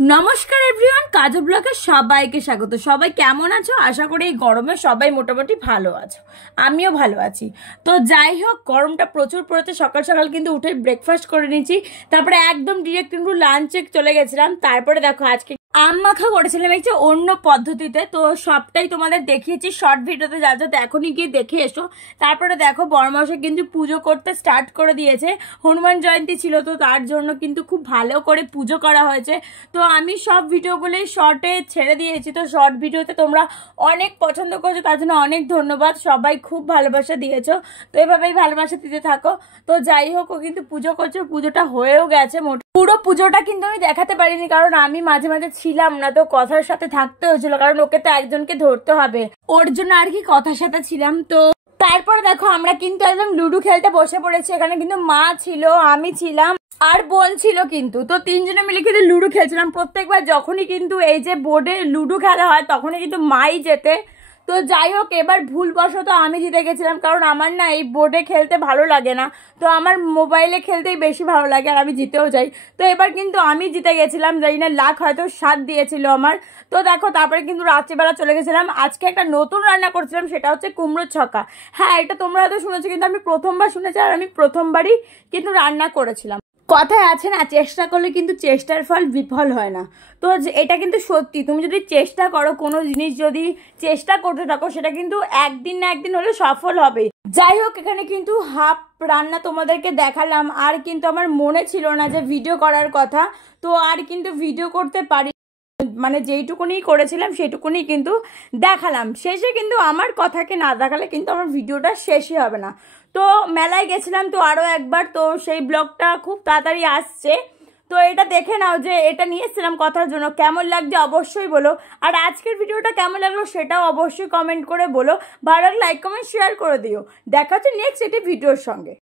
নমস্কার এভরিওয়ান, কাজল ব্লগে সবাইকে স্বাগত। সবাই কেমন আছো? আশা করি এই গরমে সবাই মোটামুটি ভালো আছো, আমিও ভালো আছি। তো যাই হোক, গরমটা প্রচুর পড়েছে। সকাল সকাল কিন্তু উঠে ব্রেকফাস্ট করে নিয়েছি, তারপরে একদম ডিরেক্ট কিন্তু লাঞ্চে চলে গেছিলাম। তারপরে দেখো আজকে আম মাখা করেছিলাম একটু অন্য পদ্ধতিতে, তো সবটাই তোমাদের দেখিয়েছি শর্ট ভিডিওতে, যা যা এখনই গিয়ে দেখে এসো। তারপরে দেখো বড়মশাই কিন্তু পুজো করতে স্টার্ট করে দিয়েছে। হনুমান জয়ন্তী ছিল, তো তার জন্য কিন্তু খুব ভালো করে পুজো করা হয়েছে। তো আমি সব ভিডিওগুলোই শর্টে ছেড়ে দিয়েছি, তো শর্ট ভিডিওতে তোমরা অনেক পছন্দ করছো, তার জন্য অনেক ধন্যবাদ। সবাই খুব ভালোবাসা দিয়েছো, তো এভাবেই ভালোবাসা দিতে থাকো। তো যাই হোক, ও কিন্তু পুজো করছে, পুজোটা হয়েও গেছে। পুরো পুজোটা কিন্তু আমি দেখাতে পারিনি, কারণ আমি মাঝে মাঝে ছিলাম না, তো কথার সাথে থাকতে হয়েছিল, কারণ ওকে তো একজনকে ধরতে হবে, ওর জন্য আর কি কথার সাথে ছিলাম। তো তারপরে দেখো আমরা কিন্তু একদম লুডো খেলতে বসে পড়েছি। এখানে কিন্তু মা ছিল, আমি ছিলাম, আর বোন ছিল কিন্তু। তো তিনজনে মিলে কিন্তু লুডো খেলছিলাম। প্রত্যেকবার যখনই কিন্তু এই যে বোর্ডে লুডো খেলা হয়, তখনই কিন্তু মাই জেতে। তো যাই হোক, এবার ভুলবশত আমি জিতে গেছিলাম, কারণ আমার না এই বোর্ডে খেলতে ভালো লাগে না, তো আমার মোবাইলে খেলতেই বেশি ভালো লাগে, আর আমি জিতেও যাই। তো এবার কিন্তু আমি জিতে গেছিলাম, জানি না লাখ হয়তো সাথ দিয়েছিল আমার। তো দেখো তারপরে কিন্তু রাত্রিবেলা চলে গেছিলাম। আজকে একটা নতুন রান্না করছিলাম, সেটা হচ্ছে কুমড়োর ছক্কা। হ্যাঁ, এটা তোমরা হয়তো শুনেছো, কিন্তু আমি প্রথমবার শুনেছি, আর আমি প্রথমবারই কিন্তু রান্না করেছিলাম। কথায় আছে না, চেষ্টা করলে কিন্তু চেষ্টার ফল বিফল হয় না। তো এটা কিন্তু সত্যি, তুমি যদি চেষ্টা করো, কোনো জিনিস যদি চেষ্টা করতে থাকো, সেটা কিন্তু একদিন না একদিন হলে সফল হবে। যাই হোক, এখানে কিন্তু হাফ রান্না তোমাদেরকে দেখালাম, আর কিন্তু আমার মনে ছিল না যে ভিডিও করার কথা, তো আর কিন্তু ভিডিও করতে পারি, মানে যেইটুকুনি করেছিলাম সেইটুকুনি কিন্তু দেখালাম। শেষে কিন্তু আমার কথাকে না দেখালে কিন্তু আমার ভিডিওটা শেষই হবে না। তো মেলায় গেছিলাম তো আরও একবার, তো সেই ব্লগটা খুব তাড়াতাড়ি আসছে। তো এটা দেখে নাও যে এটা নিয়ে এসেছিলাম কথার জন্য। কেমন লাগছে অবশ্যই বলো, আর আজকের ভিডিওটা কেমন লাগলো সেটাও অবশ্যই কমেন্ট করে বলো। ভালো লাগলে লাইক কমেন্ট শেয়ার করে দিও। দেখা হচ্ছে নেক্সট একটি ভিডিওর সঙ্গে।